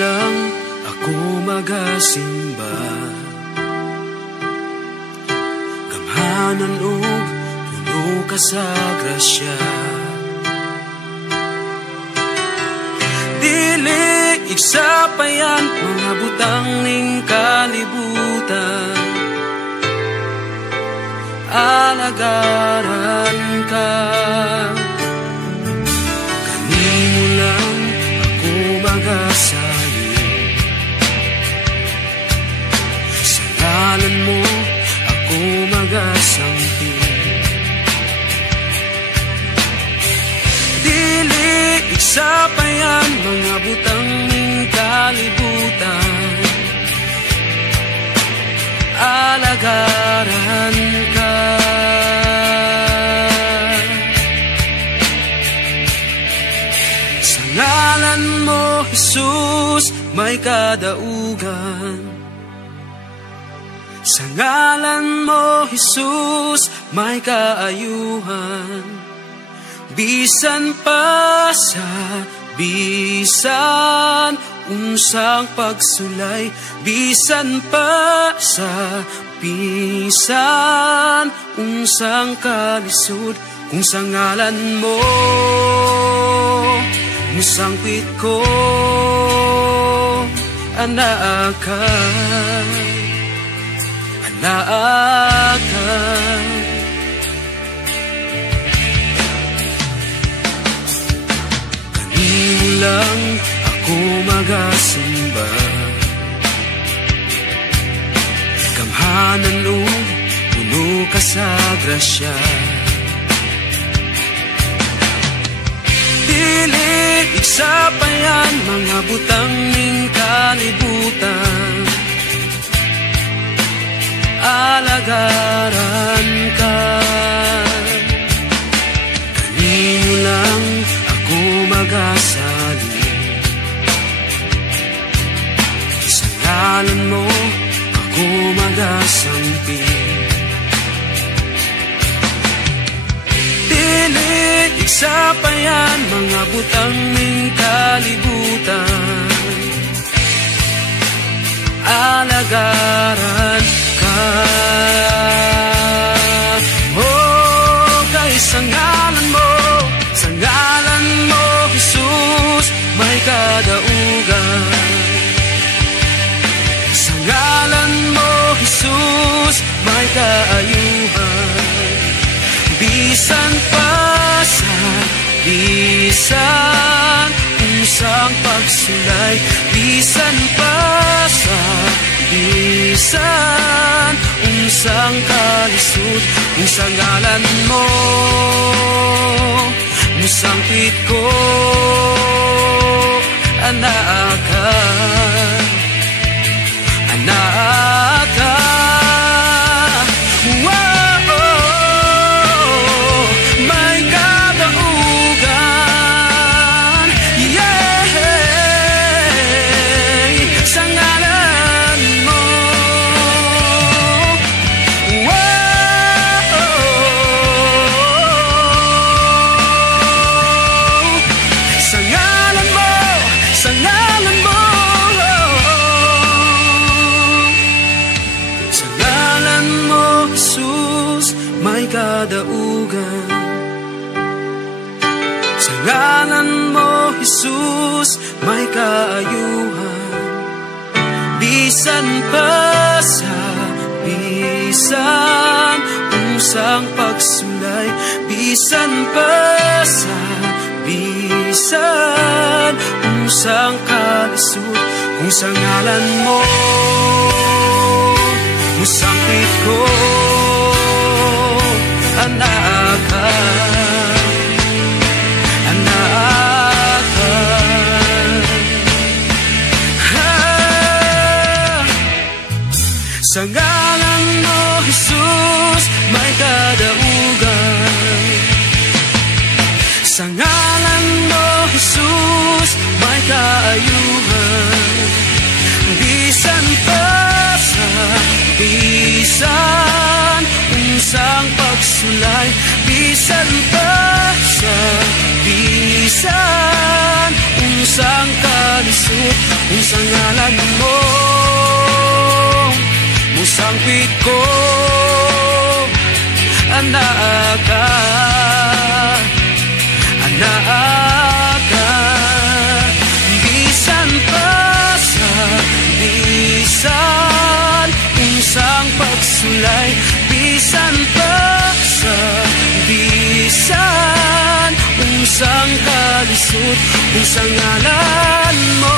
lang ako magasimba, gamhanan og puno ka sa grasya. Dili igsapayan mga butang ning kalibutan, alagaran ka. Kanimo lang ako magasayo, sa ngalan mo ako magasampi. Dili igsapayan mga butang ning kalibutan, alagaran ka. Sa ngalan mo, Jesus, may kadaugan. Sa ngalan mo, Jesus, may kaayuhan. Bisan pa sa bisan unsang pagsulay, bisan pa sa bisan unsang kalisod, kung sa ngalan mo musangpit ko, anaa ka, anaa ka. Kanimo lang ako magasimba, gamhanan o puno ka sa grasya. Dili igsapayan mga butang ning kalibutan, alagaran ka. Kanimo lang ako magasali, sa ngalan mo ako magasampi. Dili igsapayan mga butang ning kalibutan, alagaran ka. Oh, kay sa ngalan mo, sa ngalan mo, Jesus, may kadaugan. Sa ngalan mo, Jesus, may kaayuhan. Bisan pa sa bisan unsang pagsulay, bisan pa sa bisan unsang kalisod, kung sa ngalan mo musangpit ko, anaa ka, anaa ka. Kadaugan. Sa ngalan mo, Jesus, may kaayuhan. Bisan pa sa bisan unsang pagsulay, bisan pa sa bisan unsang kalisod, kung sa ngalan mo musangpit ko, anaa ka, anaa ka. Sa ngalan mo, Jesus, may kadaugan. Sa ngalan mo, Jesus, may kaayuhan. Bisan pa sa bisan unsang pagsulay, bisan pa sa bisan unsang kalis kalisod kung sa ngalan mo musangpit ko anaka bisan pa sa bisan unsang pagsulay bisan pa sa bisan unsang kalisod kung sa ngalan mo